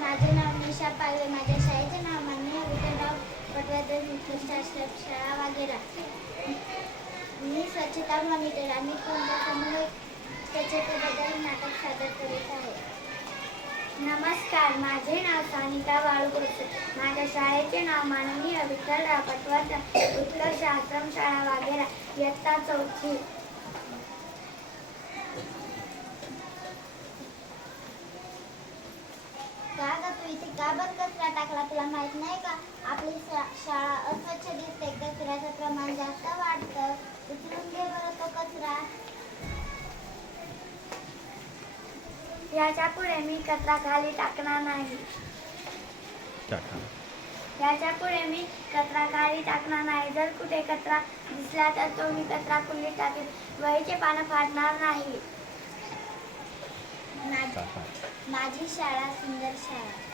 माझे नाव निशा पालवे माझ्या शाळेचे नाव माननीय विठ्ठलराव पटवर्धन उत्कृष्ट शाळा वगैरे मी स्वच्छता मॉनिटर आणि कोणत्या स्वच्छतेबद्दल नाटक सादर करीत आहे. नमस्कार माझे नाव सानिका बाळुकुर्से माझ्या शाळेचे नाव माननीय विठ्ठलराव पटवर्धन उत्कर्ष आश्रम शाळा वगैरे इयत्ता चौथी का ग तू का बरं कचरा टाकला तुला माहीत नाही का? आपली शाळा अस्वच्छ दिसते कचऱ्याचं प्रमाण जास्त वाढतं. उचलून घे बरं तो कचरा. याच्यापुढे मी कचरा खाली टाकणार नाही. टाका. याच्यापुढे मी कचरा खाली टाकणार नाही. जर कुठे कचरा दिसला तर तो मी कचरा कुंडीत टाकेल वहीचे पानं फाडणार नाही. माझी टाका. माझी शाळा सुंदर शाळा.